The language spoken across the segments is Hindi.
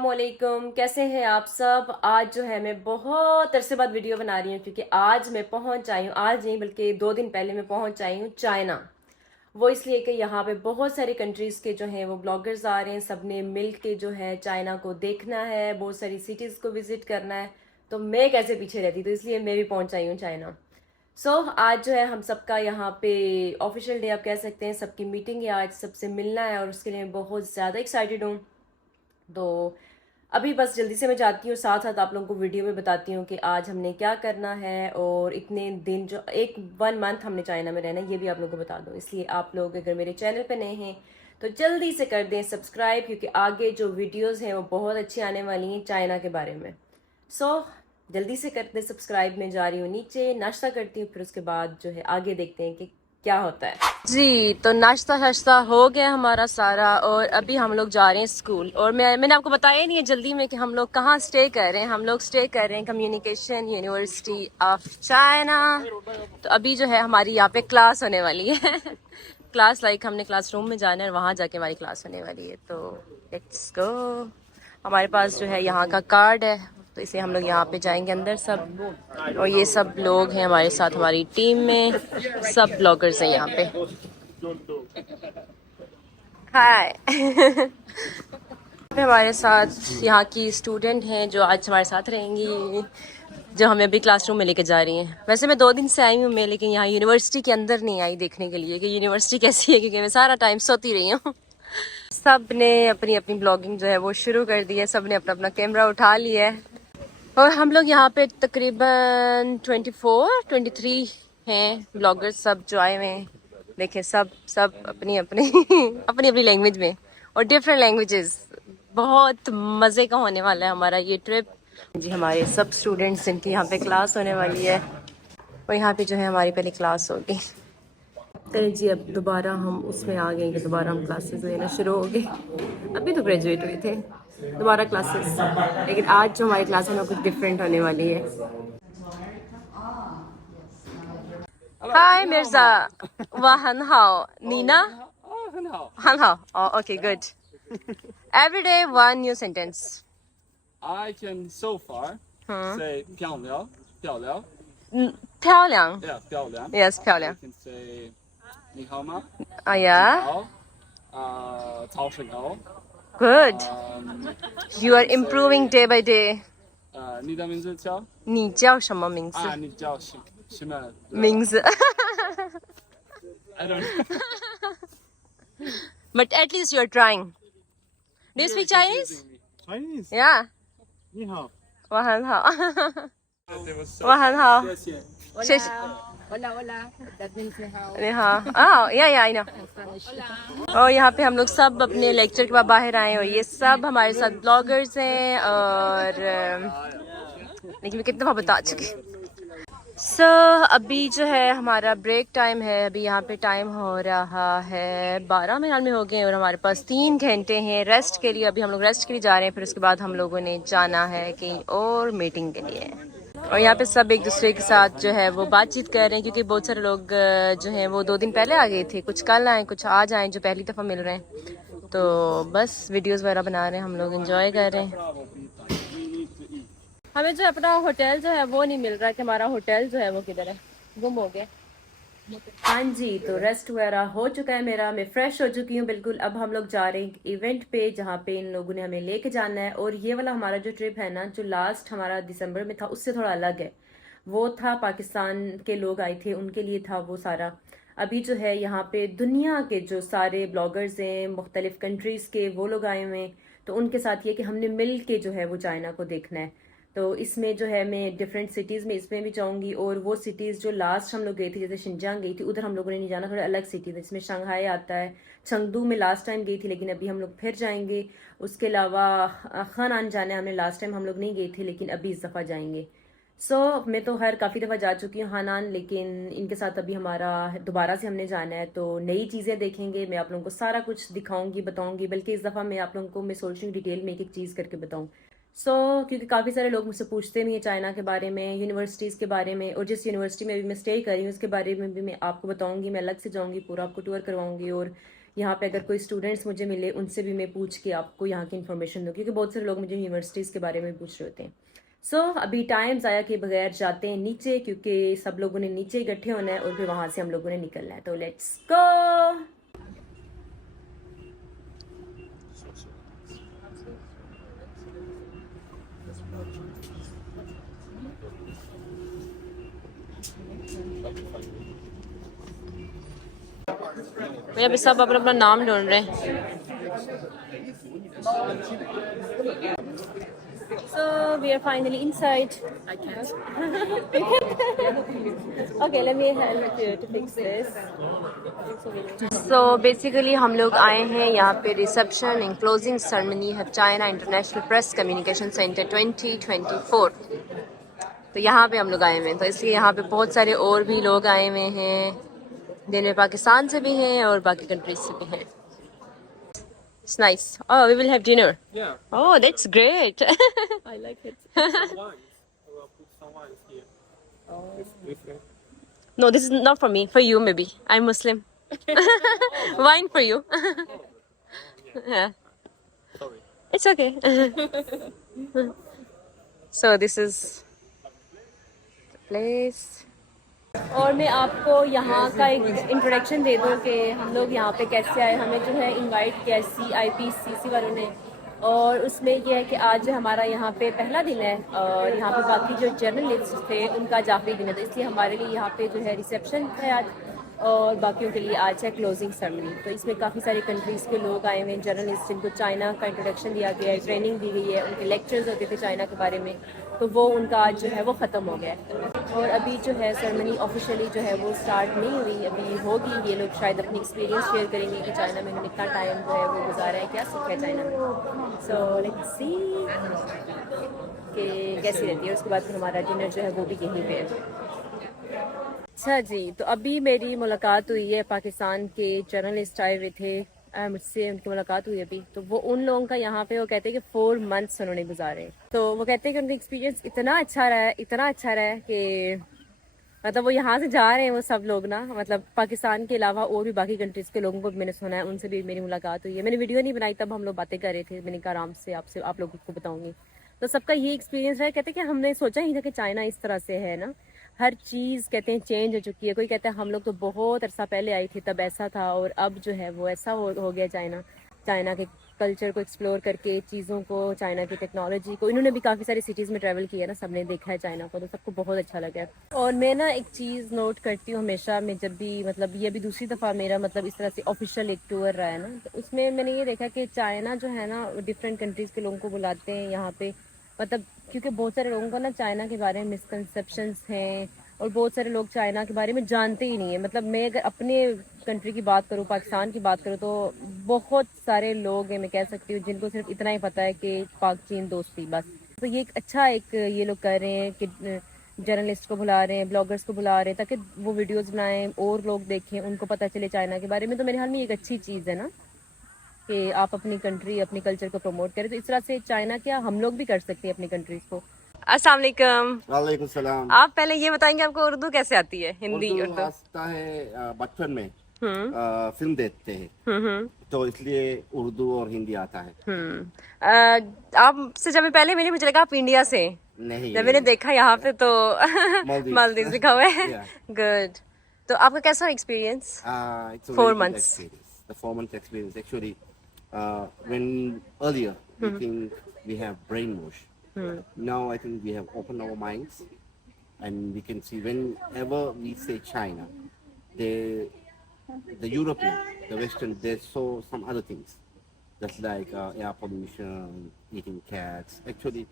अस्सलामुअलैकुम, कैसे हैं आप सब। आज जो है मैं बहुत अरसे बाद वीडियो बना रही हूँ क्योंकि आज मैं पहुँच आई हूँ, आज नहीं बल्कि 2 दिन पहले मैं पहुँच आई हूँ चाइना। वो इसलिए कि यहाँ पे बहुत सारी कंट्रीज़ के जो हैं वो ब्लॉगर्स आ रहे हैं, सबने मिल के जो है चाइना को देखना है, बहुत सारी सिटीज़ को विज़िट करना है। तो मैं कैसे पीछे रहती, तो इसलिए मैं भी पहुँच आई हूँ चाइना। आज जो है हम सबका यहाँ पे ऑफिशियल डे आप कह सकते हैं, सबकी मीटिंग है, आज सबसे मिलना है और उसके लिए मैं बहुत ज़्यादा एक्साइटेड हूँ। तो अभी बस जल्दी से मैं जाती हूँ, साथ साथ आप लोगों को वीडियो में बताती हूँ कि आज हमने क्या करना है और इतने दिन जो 1 मंथ हमने चाइना में रहना है ये भी आप लोगों को बता दूँ। इसलिए आप लोग अगर मेरे चैनल पे नए हैं तो जल्दी से कर दें सब्सक्राइब, क्योंकि आगे जो वीडियोस हैं वो बहुत अच्छी आने वाली हैं चाइना के बारे में। जल्दी से कर दें सब्सक्राइब। मैं जा रही हूँ नीचे, नाश्ता करती हूँ, फिर उसके बाद जो है आगे देखते हैं कि क्या होता है जी। तो नाश्ता शाश्ता हो गया हमारा सारा और अभी हम लोग जा रहे हैं स्कूल। और मैंने आपको बताया नहीं है जल्दी में कि हम लोग कहाँ स्टे कर रहे हैं। हम लोग स्टे कर रहे हैं कम्युनिकेशन यूनिवर्सिटी ऑफ चाइना। तो अभी जो है हमारी यहाँ पे क्लास होने वाली है क्लास हमने क्लासरूम में जाना है और वहाँ जाके हमारी क्लास होने वाली है। तो लेट्स गो। हमारे पास जो है यहाँ का कार्ड है, तो इसे हम लोग यहाँ पे जाएंगे अंदर सब। और ये सब लोग हैं हमारे साथ, हमारी टीम में सब ब्लॉगर्स हैं यहाँ पे। हाय हमारे साथ यहाँ की स्टूडेंट हैं जो आज हमारे साथ रहेंगी, जो हमें अभी क्लासरूम में लेके जा रही हैं। वैसे मैं 2 दिन से आई हूँ मैं, लेकिन यहाँ यूनिवर्सिटी के अंदर नहीं आई देखने के लिए कि यूनिवर्सिटी कैसी है, क्योंकि मैं सारा टाइम सोती रही हूँ। सब ने अपनी अपनी ब्लॉगिंग जो है वो शुरू कर दी है, सब ने अपना अपना कैमरा उठा लिया है। और हम लोग यहाँ पे तकरीबन 23 हैं ब्लॉगर्स सब जो आए हुए हैं। देखें सब अपनी अपनी अपनी अपनी लैंग्वेज में और डिफरेंट लैंग्वेजेस। बहुत मज़े का होने वाला है हमारा ये ट्रिप जी। हमारे सब स्टूडेंट्स जिनकी यहाँ पे क्लास होने वाली है, और यहाँ पे जो है हमारी पहली क्लास होगी। चलिए जी, अब दोबारा हम उसमें आ गए कि दोबारा हम क्लासेस लेना शुरू हो गए। अभी तो ग्रेजुएट हुए थे, दोबारा क्लासेस, लेकिन आज जो हमारी क्लास है वो कुछ डिफरेंट होने वाली है। हाय Mirza, वाह很好，你呢？很好。很好。Oh, okay, good. Every day one new sentence. I can so far say 漂亮，漂亮。漂亮。Yeah, 漂亮。Yes, 漂亮。 I can say 你好吗？啊呀。好。早上好。Good. You are improving day by day. 你的名字叫？你叫什么名字？你叫什么名字？I don't know. But at least you're trying. Do you speak Chinese? Chinese. Yeah. 你好。我很好。我我很好。谢谢。谢谢。 Hola, hola. That means ni hao. हाँ, oh, yeah, I know. और यहाँ पे हम लोग सब अपने लेक्चर के बाद बाहर आए और ये सब हमारे साथ ब्लॉगर्स हैं। और लेकिन मैं कितने बता चुकी। अभी जो है हमारा ब्रेक टाइम है। अभी यहाँ पे टाइम हो रहा है 12 में हो गए और हमारे पास 3 घंटे हैं रेस्ट के लिए। अभी हम लोग रेस्ट के लिए जा रहे हैं, फिर उसके बाद हम लोगों ने जाना है कहीं और मीटिंग के लिए। और यहाँ पे सब एक दूसरे के साथ जो है वो बातचीत कर रहे हैं, क्योंकि बहुत सारे लोग जो हैं वो 2 दिन पहले आ गए थे, कुछ कल आए कुछ आज आए जो पहली दफ़ा मिल रहे हैं। तो बस वीडियोस वगैरह बना रहे हैं, हम लोग एंजॉय कर रहे हैं। हमें जो अपना होटल जो है वो नहीं मिल रहा कि हमारा होटल जो है वो किधर है, गुम हो गया। हाँ जी, तो रेस्ट वगैरह हो चुका है मेरा, मैं फ्रेश हो चुकी हूँ बिल्कुल। अब हम लोग जा रहे हैं इवेंट पे जहाँ पे इन लोगों ने हमें लेके जाना है। और ये वाला हमारा जो ट्रिप है ना, जो लास्ट हमारा दिसंबर में था उससे थोड़ा अलग है। वो था पाकिस्तान के लोग आए थे उनके लिए था वो सारा। अभी जो है यहाँ पे दुनिया के जो सारे ब्लॉगर्स हैं मुख्तलिफ कंट्रीज़ के, वो लोग आए हुए हैं। तो उनके साथ ये कि हमने मिल के जो है वो चाइना को देखना है। तो इसमें जो है मैं डिफरेंट सिटीज़ में इसमें भी जाऊंगी। और वो सिटीज़ जो लास्ट हम लोग गए थे, जैसे शिनजांग गई थी, उधर हम लोगों ने नहीं जाना, थोड़ा अलग सिटी है जिसमें शंघाई आता है। चंगदू में लास्ट टाइम गई थी, लेकिन अभी हम लोग फिर जाएंगे। उसके अलावा खानान जाना है, हमें लास्ट टाइम हम लोग नहीं गए थे लेकिन अभी इस दफ़ा जाएंगे। मैं तो हर काफ़ी दफ़ा जा चुकी हूँ हानान, लेकिन इनके साथ अभी हमारा दोबारा से हमने जाना है। तो नई चीज़ें देखेंगे, मैं आप लोगों को सारा कुछ दिखाऊंगी बताऊंगी, बल्कि इस दफ़ा मैं आप लोगों को मैं सोच रही हूँ डिटेल में एक एक चीज़ करके बताऊँ। क्योंकि काफ़ी सारे लोग मुझसे पूछते भी हैं चाइना के बारे में, यूनिवर्सिटीज़ के बारे में, और जिस यूनिवर्सिटी में भी मैं स्टे कर रही हूँ उसके बारे में भी मैं आपको बताऊंगी। मैं अलग से जाऊंगी, पूरा आपको टूर करवाऊंगी और यहाँ पे अगर कोई स्टूडेंट्स मुझे मिले उनसे भी मैं पूछ के आपको यहाँ की इन्फॉर्मेशन दूँ, क्योंकि बहुत सारे लोग मुझे यूनिवर्सिटीज़ के बारे में पूछ रहे होते हैं। सो अभी टाइम ज़ाया के बगैर जाते हैं नीचे, क्योंकि सब लोगों ने नीचे इकट्ठे होना है और फिर वहाँ से हम लोगों ने निकलना है। तो लेट्स गो। मैं अभी सब अपना अपना नाम ढूंढ रहे हैं। So we are finally inside. I can't. Okay, let me help you to fix this. So basically हम लोग आए हैं यहाँ पे रिसेप्शन एंड क्लोजिंग सेरेमनी है China international press communication centre 2024। तो यहाँ पे हम लोग आए हुए हैं, तो इसलिए यहाँ पे बहुत सारे और भी लोग आए हुए हैं, जिनमें पाकिस्तान से भी हैं और बाकी कंट्रीज से भी हैं। It's nice. Oh, we will have dinner. Yeah. Oh, that's great. I like it. Some wines. I will put some wines here. With No, this is not for me. For you, maybe. I'm Muslim. Wine for you. Yeah. Sorry. It's okay. So this is the place. और मैं आपको यहाँ का एक इंट्रोडक्शन दे दूँ कि हम लोग यहाँ पे कैसे आए। हमें जो है इनवाइट किया CIPCC वालों ने, और उसमें यह है कि आज जो हमारा यहाँ पे पहला दिन है और यहाँ पे बाकी जो जर्नलिस्ट थे उनका आज आखिरी दिन है, तो इसलिए हमारे लिए यहाँ पे जो है रिसेप्शन है आज, और बाकियों के लिए आज है क्लोजिंग सेरेमनी। तो इसमें काफ़ी सारी कंट्रीज़ के लोग आए हुए हैं, जर्नलिस्ट जिनको चाइना का इंट्रोडक्शन दिया गया है, ट्रेनिंग दी गई है, उनके लेक्चर्स होते थे चाइना के बारे में, तो वो उनका आज जो है वो ख़त्म हो गया है। और अभी जो है सेरेमनी ऑफिशियली जो है वो स्टार्ट नहीं हुई, अभी होगी। ये लोग शायद अपनी एक्सपीरियंस शेयर करेंगे कि चाइना में इतना टाइम जो है वो गुजारा है, क्या सीखा है चाइना में। सो लेट्स सी कि कैसी रहती है। उसके बाद फिर हमारा डिनर जो है वो भी यहीं पे है। अच्छा जी, तो अभी मेरी मुलाकात हुई है, पाकिस्तान के जर्नलिस्ट आए हुए थे, मुझसे उनकी मुलाकात हुई अभी। तो वो उन लोगों का यहाँ पे वो कहते हैं कि 4 मंथ्स उन्होंने गुजारे। तो वो कहते हैं कि उनका एक्सपीरियंस इतना अच्छा रहा है, इतना अच्छा रहा है कि मतलब वो यहाँ से जा रहे हैं वो सब लोग ना, मतलब पाकिस्तान के अलावा और भी बाकी कंट्रीज़ के लोगों को भी मैंने सुना है, उनसे भी मेरी मुलाकात हुई है। मैंने वीडियो नहीं बनाई, तब हम लोग बातें कर रहे थे, मैंने कहा आराम से आपसे आप लोगों को बताऊँगी। तो सबका ये एक्सपीरियंस रहा है। कहते हैं कि हमने सोचा ही था कि चाइना इस तरह से है ना, हर चीज़ कहते हैं चेंज हो चुकी है। कोई कहता है हम लोग तो बहुत अरसा पहले आई थी तब ऐसा था, और अब जो है वो ऐसा हो गया। चाइना के कल्चर को एक्सप्लोर करके, चीज़ों को, चाइना की टेक्नोलॉजी को, इन्होंने भी काफ़ी सारी सिटीज़ में ट्रैवल किया ना, सबने देखा है चाइना को, तो सबको बहुत अच्छा लगा है। और मैं ना एक चीज़ नोट करती हूँ हमेशा, मैं जब भी मतलब ये अभी दूसरी दफ़ा मेरा मतलब इस तरह से ऑफिशियल एक टूर रहा है ना, तो उसमें मैंने ये देखा कि चाइना जो है ना डिफरेंट कंट्रीज़ के लोगों को बुलाते हैं यहाँ पे, मतलब क्योंकि बहुत सारे लोगों को ना चाइना के बारे में मिसकंसेप्शंस हैं, और बहुत सारे लोग चाइना के बारे में जानते ही नहीं है। मतलब मैं अगर अपने कंट्री की बात करूँ, पाकिस्तान की बात करूँ, तो बहुत सारे लोग हैं, मैं कह सकती हूँ, जिनको सिर्फ इतना ही पता है कि पाक चीन दोस्ती बस। तो ये एक अच्छा एक ये लोग कर रहे हैं कि जर्नलिस्ट को बुला रहे हैं, ब्लॉगर्स को बुला रहे हैं, ताकि वो वीडियोज़ बनाएं और लोग देखें, उनको पता चले चाइना के बारे में। तो मेरे ख्याल में एक अच्छी चीज़ है ना कि आप अपनी कंट्री, अपनी कल्चर को प्रमोट करें। तो इस तरह से चाइना क्या हम लोग भी कर सकते हैं अपनी कंट्रीज को। अस्सलाम वालेकुम। वालेकुम सलाम। आप पहले ये बताएंगे आपको उर्दू कैसे आती है? हिंदी उर्दू आता है, बचपन में फिल्म देखते हैं तो इसलिए उर्दू और हिंदी आता है। आपसे जब पहले मुझे लगा आप इंडिया से, नहीं, जब मैंने देखा यहाँ पे तो मालदीव लिखा हुआ है। Yeah. गुड। तो आपका कैसा experience? It's a 4 very good months. experience. The 4 month experience actually. When earlier we think we have brainwash. Now I think we have opened our minds, and we can see whenever we say China, the European, the Western, they saw some other things. That's like air pollution, eating cats. Actually,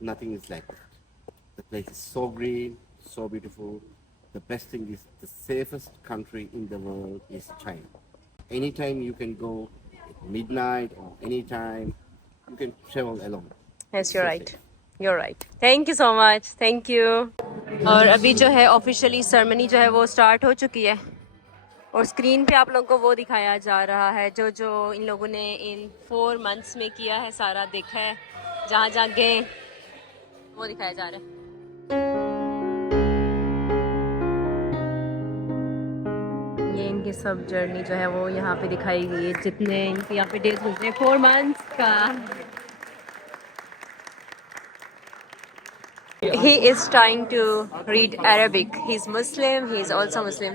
nothing is like that. The place is so green, so beautiful. The best thing is the safest country in the world is China. Anytime you can go at midnight or anytime you can travel alone. Yes, you're right. You're right. Thank you so much. Thank you. और अभी जो है ऑफिशियली सेरेमनी जो है वो स्टार्ट हो चुकी है, और स्क्रीन पे आप लोगों को वो दिखाया जा रहा है जो इन लोगों ने इन 4 मंथ्स में किया है, सारा देखा है, जहाँ जहाँ गए वो दिखाया जा रहा है। ये की सब जर्नी जो है वो यहाँ पे दिखाई गई है, जितने इनके यहाँ पे डेज मिलते हैं 4 months का। He is trying to read Arabic. He's Muslim. He's also Muslim.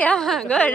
Yeah, good.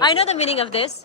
I know the meaning of this.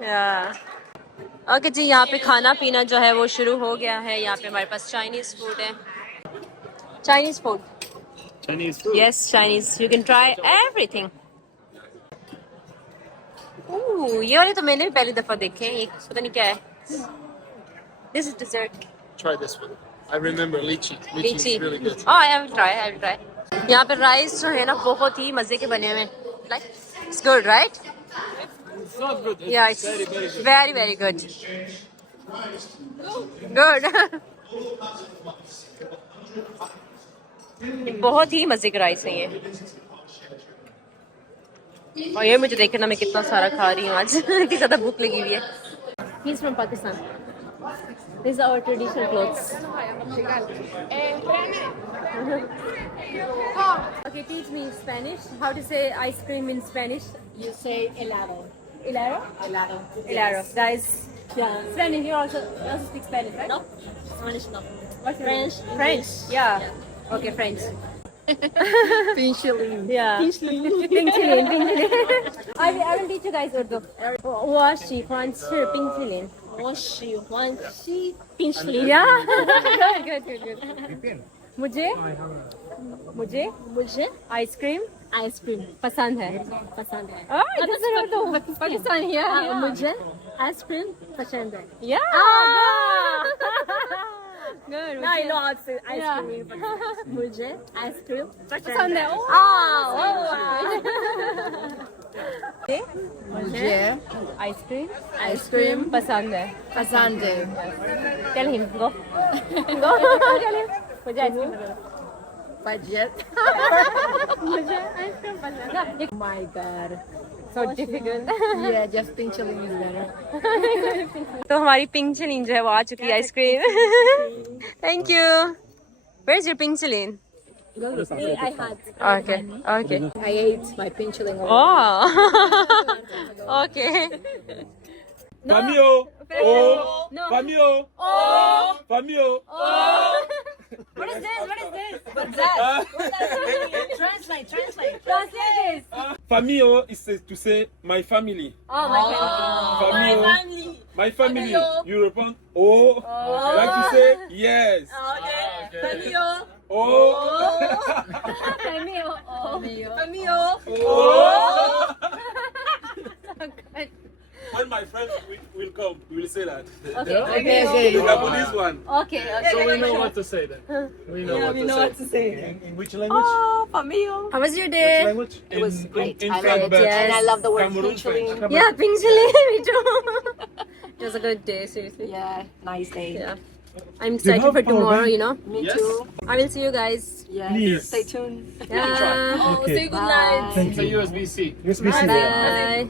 Yeah. Okay जी, यहाँ पे खाना पीना जो है वो शुरू हो गया है। यहाँ पे हमारे पास चाइनीज फूड है। Chinese food. Chinese food. Yes, Chinese. You can try everything. Ooh, ये वाले तो मैंने भी पहली दफा देखे हैं। ये पता नहीं क्या है। This is dessert. Try this one. I remember lychee. Lychee Lychee. is really good. Oh, I will try. I will try. यहाँ पे राइस जो है ना बहुत ही मजे के बने हुए हैं। Like, it's good, right? It's not good. It's Yeah, it's very, very good. very, very good. Good. ये बहुत ही मजे का राइस है ये। और ये मुझे देखना मैं कितना सारा खा रही हूँ आज। इतनी ज्यादा भूख लगी हुई है। He's from Pakistan. These are our traditional clothes. Okay, teach me Spanish. How to say ice cream in Spanish? You say helado. Hilaro? Helado. Hilaro. Guys, Yeah. Spanish, you also speak Spanish, right? No. Spanish no. What's your French. name? French. Yeah. Okay, French. Pinchilin. Yeah. Pinchilin. I will teach you guys Urdu. Washi, Franchi, Pinchilin. Washi, wanshi, pinchilin. Yeah. Good. मुझे मुझे आइसक्रीम आइसक्रीम पसंद है। पसंद है। पाकिस्तान मुझे आइसक्रीम पसंद है। Yeah. Good. I know how to say ice cream. मुझे आइसक्रीम पसंद है। मुझे आइसक्रीम आइसक्रीम पसंद है। पसंद है। Tell him. Go. Tell him. मुझे आइसक्रीम बजट मुझे आइसक्रीम पसंद है। My God. So difficult. Yeah, just pinchilin is better. तो हमारी पिंक चलीन जो है वो आ चुकी है ice cream. Thank you. Where's your pink चलीन? I had. Okay. Okay. I ate my pinchilin. Oh. Okay. Famio. Oh. No. Famio. Oh. Famio. What is this? What is this? What's that? Translate. Translate this. Famio is to say my family. Oh my God. Famio. My family. You respond. Oh. You like to say yes. Okay. Famio. Oh. Famio. Oh. Famio. Oh. When my friend will come, we will say that. Okay. Okay. Japanese one. Okay. So we know what to say then. We know what to say. In which language? Oh, Famio. How was your day? Language? It was great. In I French, loved it. but And I love the word Cameroon French. pinchilin. Yeah, pink chili. Me too. It was a good day, seriously. Yeah, nice day. Yeah. I'm excited for tomorrow, you know. Me Yes. too. I will see you guys. Yeah. Please. Stay tuned. Yeah. Okay. Say good night. Thank It's a you. USB-C. USB-C. Bye.